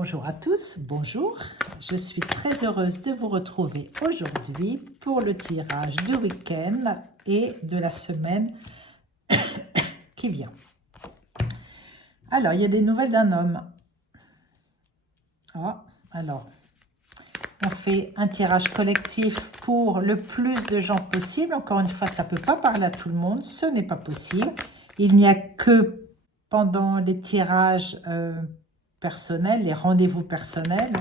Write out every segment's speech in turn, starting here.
bonjour à tous, bonjour. Je suis très heureuse de vous retrouver aujourd'hui pour le tirage du week-end et de la semaine qui vient. Alors, il y a des nouvelles d'un homme. Alors, on fait un tirage collectif pour le plus de gens possible. Encore une fois, ça ne peut pas parler à tout le monde, ce n'est pas possible. Il n'y a que pendant les tirages personnels, les rendez-vous personnels.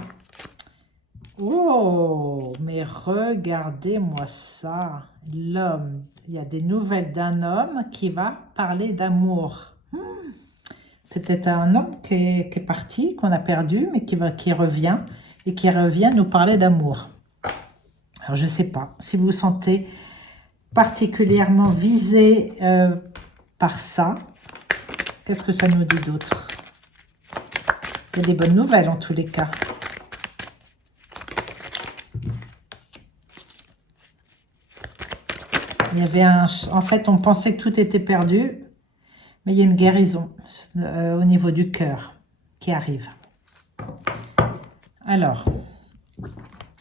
Oh, mais regardez-moi ça. L'homme, il y a des nouvelles d'un homme qui va parler d'amour. C'est peut-être un homme qui est parti, qu'on a perdu, mais qui revient et qui revient nous parler d'amour. Alors, je ne sais pas si vous vous sentez particulièrement visé par ça. Qu'est-ce que ça nous dit d'autre? Il y a des bonnes nouvelles en tous les cas. Il y avait en fait, on pensait que tout était perdu, mais il y a une guérison au niveau du cœur qui arrive. Alors,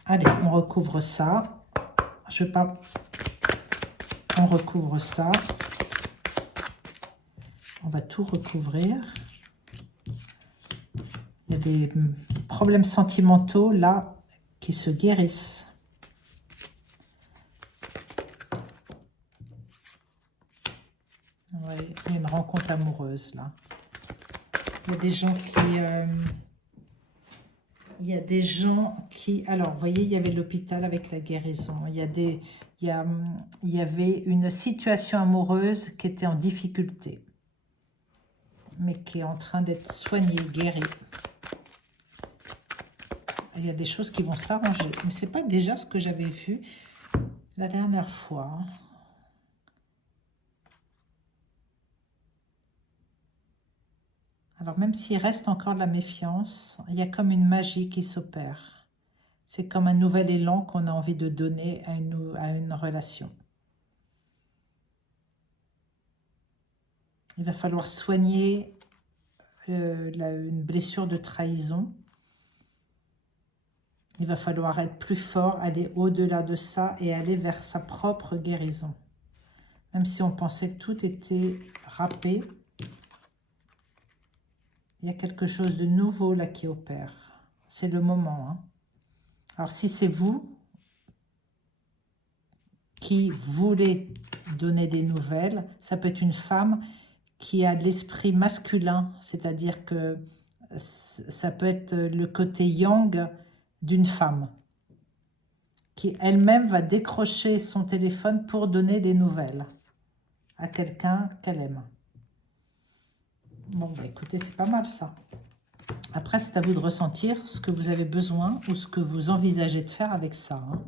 allez, on recouvre ça. On recouvre ça. On va tout recouvrir. Il y a des problèmes sentimentaux là qui se guérissent. Ouais, il y a une rencontre amoureuse là. Il y a des gens qui... Alors, vous voyez, il y avait l'hôpital avec la guérison. Il y avait une situation amoureuse qui était en difficulté, mais qui est en train d'être soignée, guérie. Il y a des choses qui vont s'arranger. Mais ce n'est pas déjà ce que j'avais vu la dernière fois. Alors, même s'il reste encore de la méfiance, il y a comme une magie qui s'opère. C'est comme un nouvel élan qu'on a envie de donner à une relation. Il va falloir soigner une blessure de trahison. Il va falloir être plus fort, aller au-delà de ça et aller vers sa propre guérison. Même si on pensait que tout était râpé, il y a quelque chose de nouveau là qui opère. C'est le moment. Hein. Alors si c'est vous qui voulez donner des nouvelles, ça peut être une femme qui a de l'esprit masculin, c'est-à-dire que ça peut être le côté yang d'une femme, qui elle-même va décrocher son téléphone pour donner des nouvelles à quelqu'un qu'elle aime. Bon, bah écoutez, c'est pas mal ça. Après, c'est à vous de ressentir ce que vous avez besoin ou ce que vous envisagez de faire avec ça. Hein.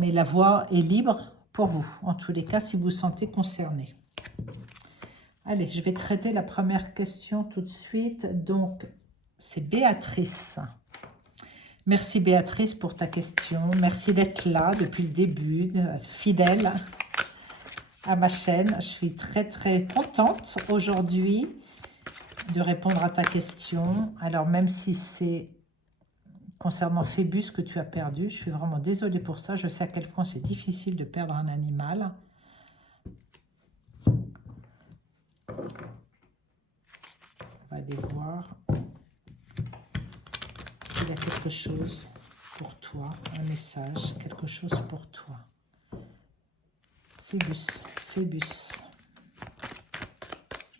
Mais la voie est libre pour vous, en tous les cas, si vous vous sentez concerné. Allez, je vais traiter la première question tout de suite. Donc, c'est Béatrice. Merci Béatrice pour ta question. Merci d'être là depuis le début, fidèle à ma chaîne. Je suis très très contente aujourd'hui de répondre à ta question. Alors, même si c'est concernant Phébus que tu as perdu, je suis vraiment désolée pour ça. Je sais à quel point c'est difficile de perdre un animal. On va aller voir s'il y a quelque chose pour toi, un message, quelque chose pour toi. Phébus, Phébus.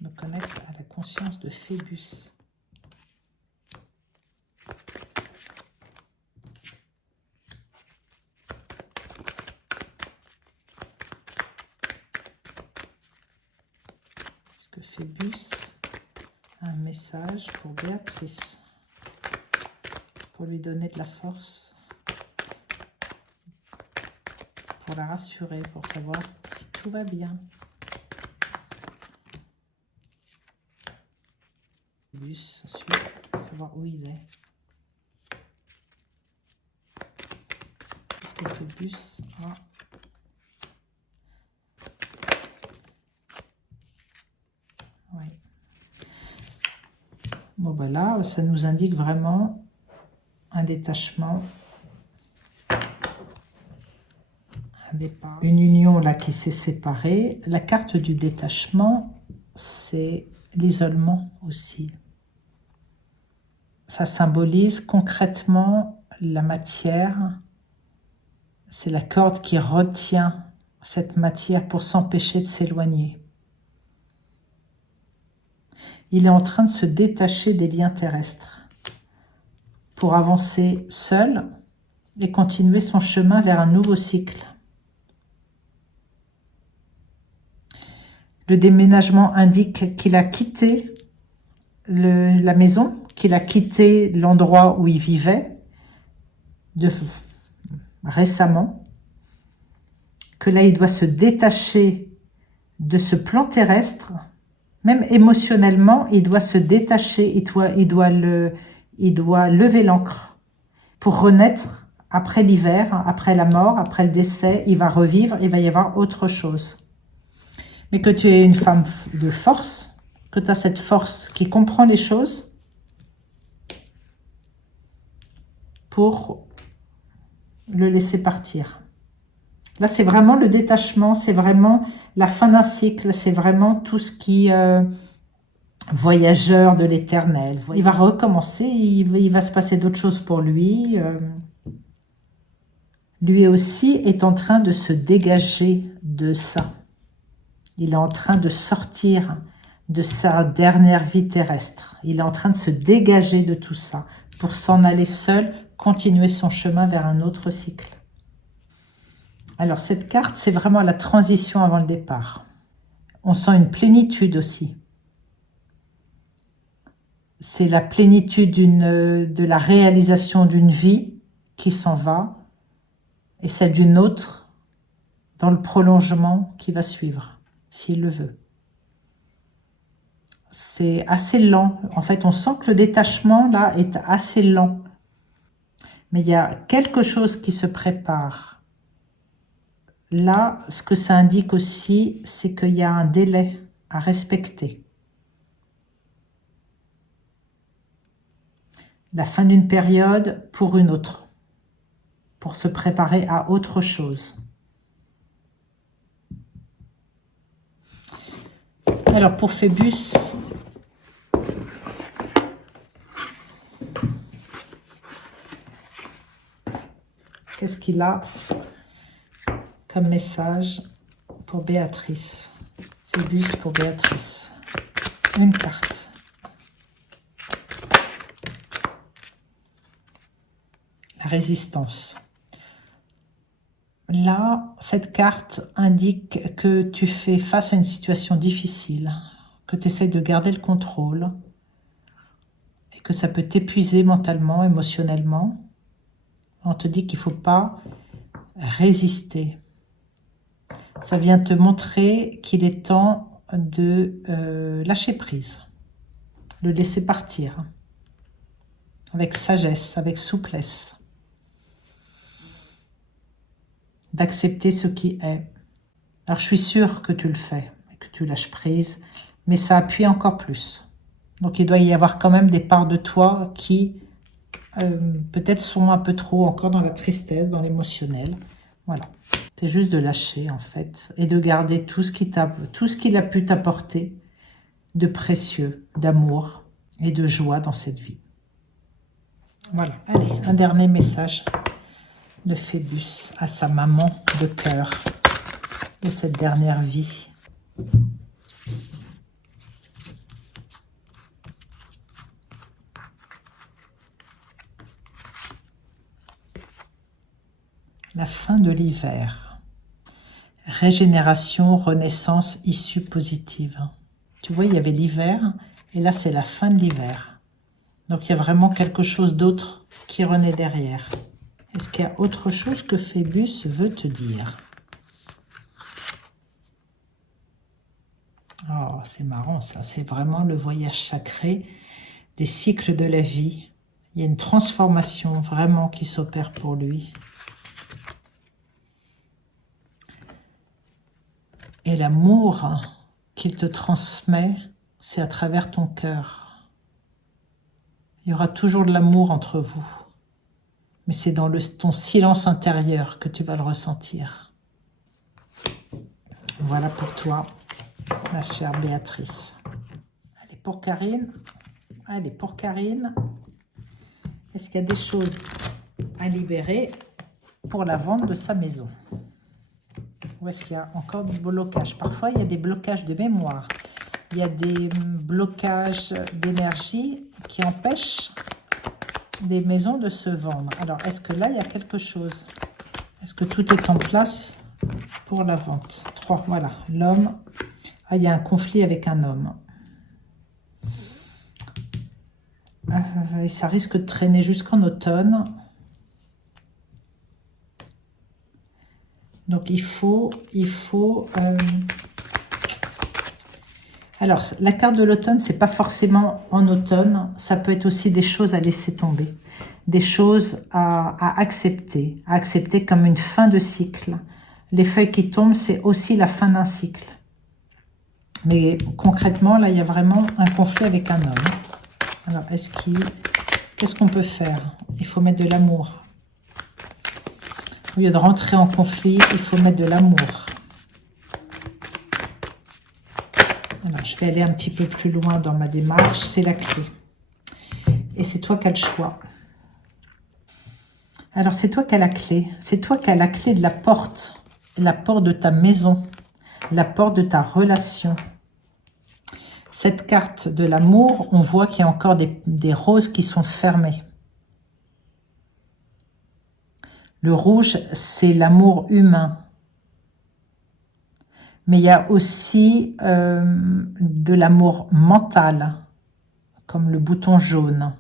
Je me connecte à la conscience de Phébus. Est-ce que Phébus a un message pour Béatrice, pour lui donner de la force, pour la rassurer, pour savoir si tout va bien. Phébus, ensuite, savoir où il est. Est-ce que Phébus a... Oui. Bon, ben là, ça nous indique vraiment un détachement, un départ. Une union là qui s'est séparée. La carte du détachement, c'est l'isolement aussi. Ça symbolise concrètement la matière. C'est la corde qui retient cette matière pour s'empêcher de s'éloigner. Il est en train de se détacher des liens terrestres pour avancer seul et continuer son chemin vers un nouveau cycle. Le déménagement indique qu'il a quitté la maison, qu'il a quitté l'endroit où il vivait récemment, que là il doit se détacher de ce plan terrestre, même émotionnellement, il doit se détacher, il doit lever l'ancre pour renaître après l'hiver, après la mort, après le décès, il va revivre, il va y avoir autre chose. Mais que tu es une femme de force, que tu as cette force qui comprend les choses pour le laisser partir. Là, c'est vraiment le détachement, c'est vraiment la fin d'un cycle, c'est vraiment tout ce qui voyageur de l'éternel. Il va recommencer, il va se passer d'autres choses pour lui. Lui aussi est en train de se dégager de ça. Il est en train de sortir de sa dernière vie terrestre. Il est en train de se dégager de tout ça pour s'en aller seul, continuer son chemin vers un autre cycle. Alors cette carte, c'est vraiment la transition avant le départ. On sent une plénitude aussi. C'est la plénitude de la réalisation d'une vie qui s'en va et celle d'une autre dans le prolongement qui va suivre, s'il le veut. C'est assez lent. En fait, on sent que le détachement, là, est assez lent. Mais il y a quelque chose qui se prépare. Là, ce que ça indique aussi, c'est qu'il y a un délai à respecter. La fin d'une période pour une autre, pour se préparer à autre chose. Alors pour Phébus, qu'est-ce qu'il a comme message pour Béatrice? Phébus pour Béatrice. Une carte. La résistance. Là, cette carte indique que tu fais face à une situation difficile, que tu essaies de garder le contrôle et que ça peut t'épuiser mentalement, émotionnellement. On te dit qu'il ne faut pas résister. Ça vient te montrer qu'il est temps de lâcher prise, le laisser partir, avec sagesse, avec souplesse, d'accepter ce qui est. Alors je suis sûre que tu le fais, que tu lâches prise, mais ça appuie encore plus. Donc il doit y avoir quand même des parts de toi qui peut-être sont un peu trop encore dans la tristesse, dans l'émotionnel. Voilà. C'est juste de lâcher en fait et de garder tout ce qu'il a pu t'apporter de précieux, d'amour et de joie dans cette vie. Voilà. Allez, un dernier message de Phébus à sa maman de cœur de cette dernière vie. La fin de l'hiver. Régénération, renaissance, issue positive. Tu vois, il y avait l'hiver, et là, c'est la fin de l'hiver. Donc, il y a vraiment quelque chose d'autre qui renaît derrière. Est-ce qu'il y a autre chose que Phébus veut te dire? Oh, c'est marrant, ça. C'est vraiment le voyage sacré des cycles de la vie. Il y a une transformation vraiment qui s'opère pour lui. Et l'amour qu'il te transmet, c'est à travers ton cœur. Il y aura toujours de l'amour entre vous. Mais c'est dans ton silence intérieur que tu vas le ressentir. Voilà pour toi, ma chère Béatrice. Allez, pour Karine. Allez, pour Karine. Est-ce qu'il y a des choses à libérer pour la vente de sa maison? Ou est-ce qu'il y a encore du blocage? Parfois, il y a des blocages de mémoire. Il y a des blocages d'énergie qui empêchent des maisons de se vendre. Alors, est-ce que là, il y a quelque chose? Est-ce que tout est en place pour la vente? 3, voilà. L'homme. Ah, il y a un conflit avec un homme. Et ça risque de traîner jusqu'en automne. Donc, il faut alors, la carte de l'automne, c'est pas forcément en automne. Ça peut être aussi des choses à laisser tomber. Des choses à accepter comme une fin de cycle. Les feuilles qui tombent, c'est aussi la fin d'un cycle. Mais concrètement, là, il y a vraiment un conflit avec un homme. Alors, qu'est-ce qu'on peut faire? Il faut mettre de l'amour. Au lieu de rentrer en conflit, il faut mettre de l'amour. Alors, je vais aller un petit peu plus loin dans ma démarche. C'est la clé. Et c'est toi qui as le choix. Alors, c'est toi qui as la clé. C'est toi qui as la clé de la porte de ta maison, la porte de ta relation. Cette carte de l'amour, on voit qu'il y a encore des roses qui sont fermées. Le rouge, c'est l'amour humain. Mais il y a aussi de l'amour mental, comme le bouton jaune,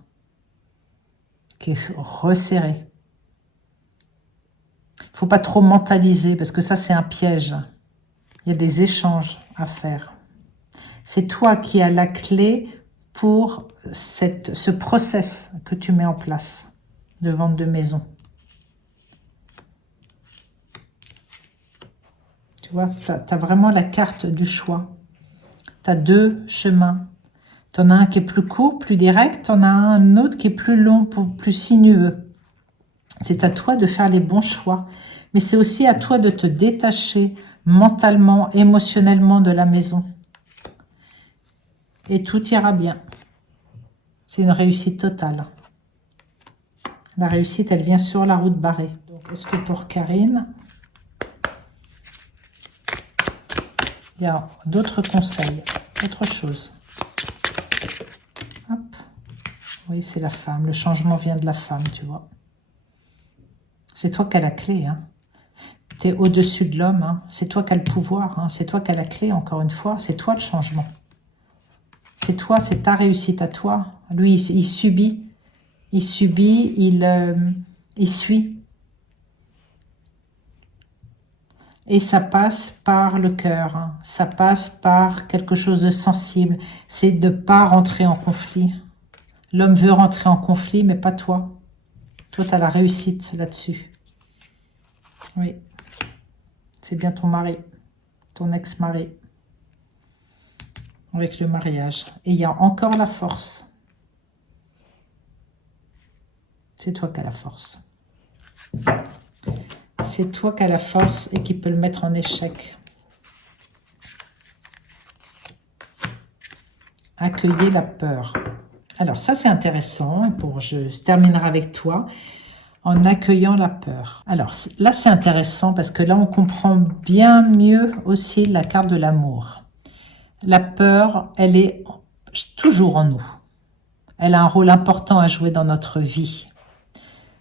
qui est resserré. Il ne faut pas trop mentaliser, parce que ça, c'est un piège. Il y a des échanges à faire. C'est toi qui as la clé pour ce process que tu mets en place de vente de maison. Tu vois, tu as vraiment la carte du choix. Tu as 2 chemins. Tu en as un qui est plus court, plus direct. Tu en as un autre qui est plus long, plus sinueux. C'est à toi de faire les bons choix. Mais c'est aussi à toi de te détacher mentalement, émotionnellement de la maison. Et tout ira bien. C'est une réussite totale. La réussite, elle vient sur la route barrée. Donc, est-ce que pour Karine, il y a d'autres conseils, autre chose? Hop. Oui, c'est la femme. Le changement vient de la femme, tu vois. C'est toi qui as la clé. Hein. Tu es au-dessus de l'homme. Hein. C'est toi qui as le pouvoir. Hein. C'est toi qui as la clé, encore une fois. C'est toi le changement. C'est toi, c'est ta réussite à toi. Lui, il subit. Il subit, il suit. Et ça passe par le cœur. Hein. Ça passe par quelque chose de sensible. C'est de ne pas rentrer en conflit. L'homme veut rentrer en conflit, mais pas toi. Toi, tu as la réussite là-dessus. Oui. C'est bien ton mari, ton ex-mari. Avec le mariage. Et il y a encore la force. C'est toi qui as la force. C'est toi qui as la force et qui peut le mettre en échec. Accueillez la peur. Alors ça, c'est intéressant. Je terminerai avec toi en accueillant la peur. Alors là, c'est intéressant parce que là, on comprend bien mieux aussi la carte de l'amour. La peur, elle est toujours en nous. Elle a un rôle important à jouer dans notre vie.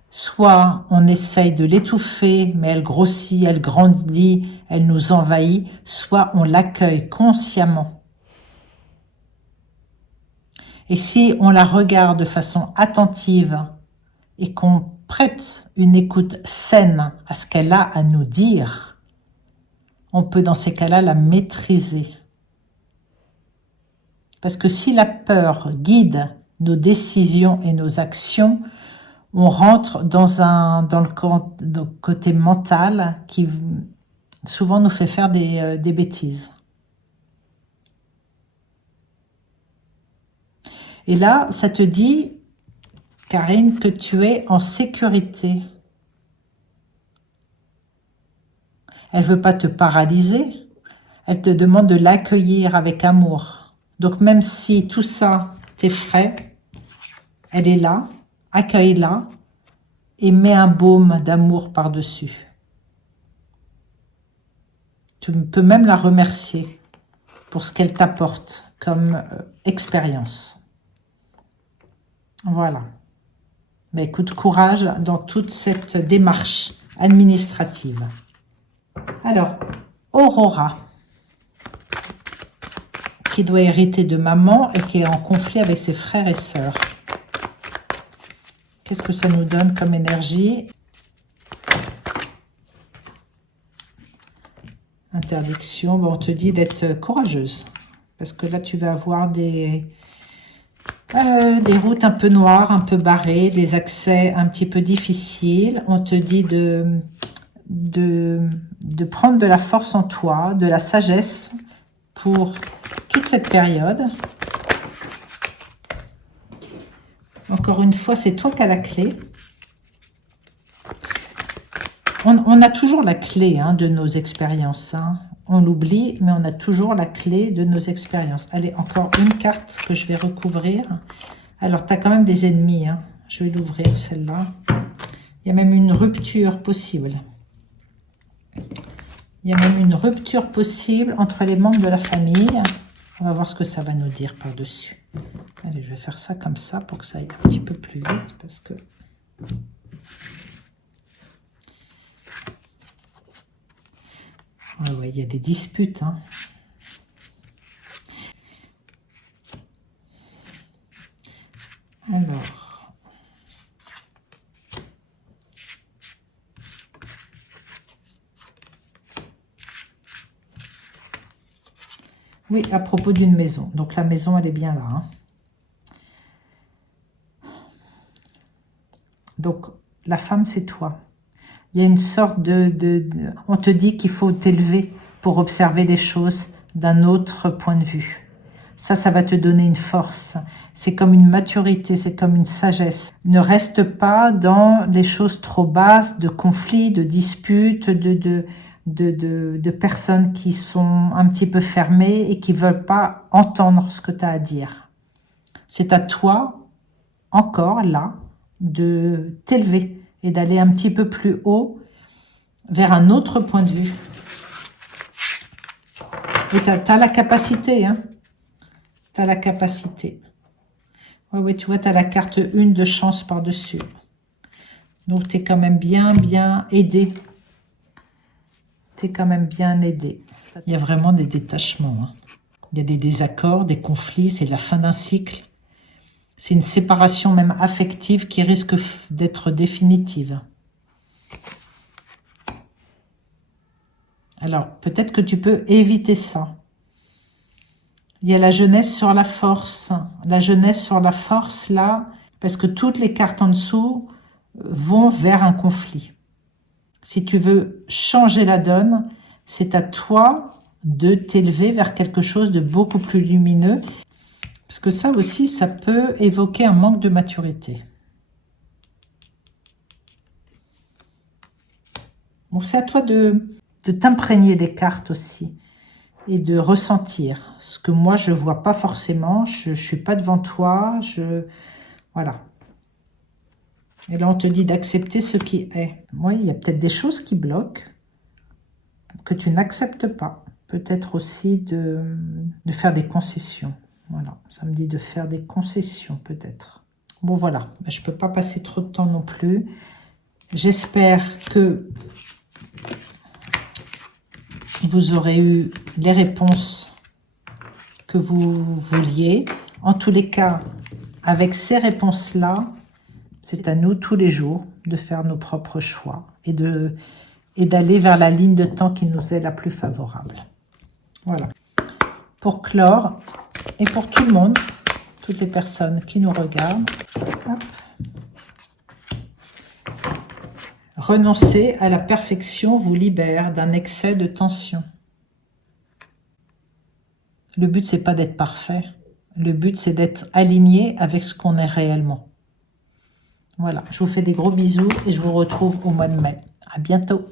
Soit on essaye de l'étouffer, mais elle grossit, elle grandit, elle nous envahit. Soit on l'accueille consciemment. Et si on la regarde de façon attentive et qu'on prête une écoute saine à ce qu'elle a à nous dire, on peut dans ces cas-là la maîtriser. Parce que si la peur guide nos décisions et nos actions, on rentre dans le côté mental qui souvent nous fait faire des bêtises. Et là, ça te dit, Karine, que tu es en sécurité. Elle ne veut pas te paralyser. Elle te demande de l'accueillir avec amour. Donc même si tout ça t'effraie, elle est là, accueille-la et mets un baume d'amour par-dessus. Tu peux même la remercier pour ce qu'elle t'apporte comme expérience. Voilà. Mais écoute, courage dans toute cette démarche administrative. Alors, Aurora, qui doit hériter de maman et qui est en conflit avec ses frères et sœurs. Qu'est-ce que ça nous donne comme énergie? Interdiction, bon, on te dit d'être courageuse. Parce que là, tu vas avoir des routes un peu noires, un peu barrées, des accès un petit peu difficiles. On te dit de prendre de la force en toi, de la sagesse pour toute cette période. Encore une fois, c'est toi qui as la clé. On a toujours la clé de nos expériences. On l'oublie, mais on a toujours la clé de nos expériences. Allez, encore une carte que je vais recouvrir. Alors, tu as quand même des ennemis. Je vais l'ouvrir, celle-là. Il y a même une rupture possible. Il y a même une rupture possible entre les membres de la famille. On va voir ce que ça va nous dire par-dessus. Allez, je vais faire ça comme ça pour que ça aille un petit peu plus vite. Parce que... ouais, il y a des disputes. Alors... oui, à propos d'une maison. Donc la maison, elle est bien là. Donc la femme, c'est toi. Il y a une sorte on te dit qu'il faut t'élever pour observer les choses d'un autre point de vue. Ça va te donner une force. C'est comme une maturité, c'est comme une sagesse. Ne reste pas dans les choses trop basses, de conflits, de disputes, de personnes qui sont un petit peu fermées et qui ne veulent pas entendre ce que tu as à dire. C'est à toi, encore là, de t'élever et d'aller un petit peu plus haut vers un autre point de vue. Et tu as la capacité, tu as la capacité. Ouais, tu vois, tu as la carte 1 de chance par-dessus. Donc, tu es quand même bien aidé. Tu es quand même bien aidé. Il y a vraiment des détachements. Il y a des désaccords, des conflits, c'est la fin d'un cycle. C'est une séparation même affective qui risque d'être définitive. Alors, peut-être que tu peux éviter ça. Il y a la jeunesse sur la force. La jeunesse sur la force, là, parce que toutes les cartes en dessous vont vers un conflit. Si tu veux changer la donne, c'est à toi de t'élever vers quelque chose de beaucoup plus lumineux. Parce que ça aussi, ça peut évoquer un manque de maturité. Bon, c'est à toi de t'imprégner des cartes aussi et de ressentir ce que moi, je ne vois pas forcément. Je ne suis pas devant toi. Voilà. Et là, on te dit d'accepter ce qui est. Oui, il y a peut-être des choses qui bloquent, que tu n'acceptes pas. Peut-être aussi de faire des concessions. Voilà, ça me dit de faire des concessions peut-être. Bon, voilà, je ne peux pas passer trop de temps non plus. J'espère que vous aurez eu les réponses que vous vouliez. En tous les cas, avec ces réponses-là, c'est à nous tous les jours de faire nos propres choix et d'aller vers la ligne de temps qui nous est la plus favorable. Voilà. Pour clore, et pour tout le monde, toutes les personnes qui nous regardent, hop. Renoncer à la perfection vous libère d'un excès de tension. Le but, c'est pas d'être parfait. Le but, c'est d'être aligné avec ce qu'on est réellement. Voilà, je vous fais des gros bisous et je vous retrouve au mois de mai. À bientôt.